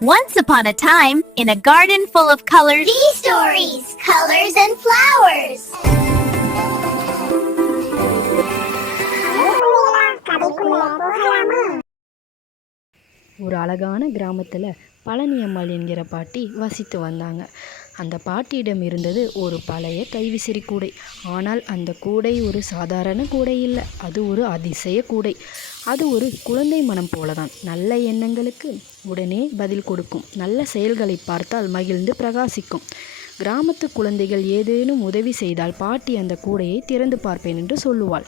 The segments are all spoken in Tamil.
Once upon a time, in a garden full of colors, These stories, colors and flowers. ஒரு அழகான கிராமத்தில் பழனியம்மாள் என்கிற பாட்டி வசித்து வந்தாங்க. அந்த பாட்டியிடம் இருந்தது ஒரு பழைய கைவிசிறி கூடை. ஆனால் அந்த கூடை ஒரு சாதாரண கூடை இல்லை, அது ஒரு அதிசய கூடை. அது ஒரு குழந்தை மனம் போலதான். நல்ல எண்ணங்களுக்கு உடனே பதில் கொடுக்கும், நல்ல செயல்களை பார்த்தால் மகிழ்ந்து பிரகாசிக்கும். கிராமத்து குழந்தைகள் ஏதேனும் உதவி செய்தால் பாட்டி அந்த கூடையை திறந்து பார்ப்பேன் என்று சொல்லுவாள்.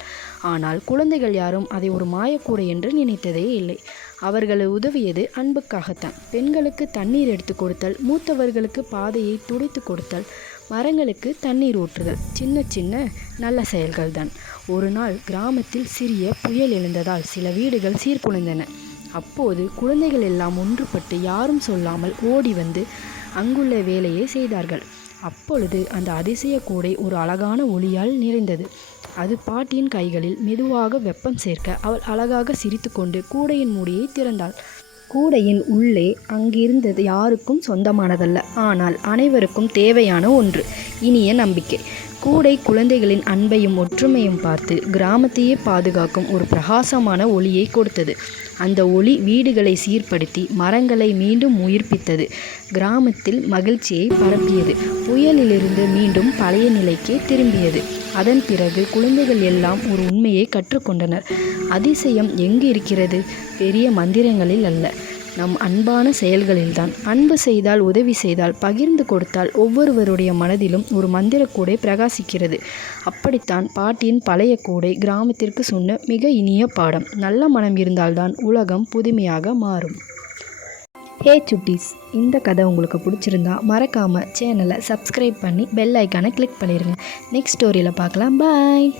ஆனால் குழந்தைகள் யாரும் அதை ஒரு மாயக்கூடை என்று நினைத்ததே இல்லை. அவர்கள் உதவியது அன்புக்காகத்தான். பெண்களுக்கு தண்ணீர் எடுத்து கொடுத்தல், மூத்தவர்களுக்கு பாதையை துடைத்து கொடுத்தல், மரங்களுக்கு தண்ணீர் ஊற்றுதல், சின்ன சின்ன நல்ல செயல்கள்தான். ஒரு நாள் கிராமத்தில் சிறிய புயல் எழுந்ததால் சில வீடுகள் சீர்குலைந்தன. அப்போது குழந்தைகள் எல்லாம் ஒன்றுபட்டு யாரும் சொல்லாமல் ஓடி வந்து அங்குள்ள வேலையை செய்தார்கள். அப்பொழுது அந்த அதிசய கூடை ஒரு அழகான ஒளியால் நிறைந்தது. அது பாட்டியின் கைகளில் மெதுவாக வெப்பம் சேர்க்க அவள் அழகாக சிரித்துக்கொண்டு கூடையின் மூடியை திறந்தாள். கூடையின் உள்ளே அங்கிருந்தது யாருக்கும் சொந்தமானதல்ல, ஆனால் அனைவருக்கும் தேவையான ஒன்று, இனிய நம்பிக்கை. கூடை குழந்தைகளின் அன்பையும் ஒற்றுமையும் பார்த்து கிராமத்தையே பாதுகாக்கும் ஒரு பிரகாசமான ஒளியை கொடுத்தது. அந்த ஒளி வீடுகளை சீர்படுத்தி மரங்களை மீண்டும் உயிர்ப்பித்தது. கிராமத்தில் மகிழ்ச்சியை பரப்பியது. புயலிலிருந்து மீண்டும் பழைய நிலைக்கே திரும்பியது. அதன் பிறகு குழந்தைகள் எல்லாம் ஒரு உண்மையை கற்றுக்கொண்டனர். அதிசயம் எங்கு இருக்கிறது? பெரிய மந்திரங்களில் அல்ல, நம் அன்பான செயல்களில்தான். அன்பு செய்தால், உதவி செய்தால், பகிர்ந்து கொடுத்தால் ஒவ்வொருவருடைய மனதிலும் ஒரு மந்திர கூடை பிரகாசிக்கிறது. அப்படித்தான் பாட்டியின் பழைய கூடை கிராமத்திற்கு சொன்ன மிக இனிய பாடம். நல்ல மனம் இருந்தால்தான் உலகம் புதுமையாக மாறும். ஹே சுட்டீஸ், இந்த கதை உங்களுக்கு பிடிச்சிருந்தா மறக்காமல் சேனலை சப்ஸ்கிரைப் பண்ணி பெல் ஐக்கானை கிளிக் பண்ணிடுங்க. நெக்ஸ்ட் ஸ்டோரியில் பார்க்கலாம். பாய்.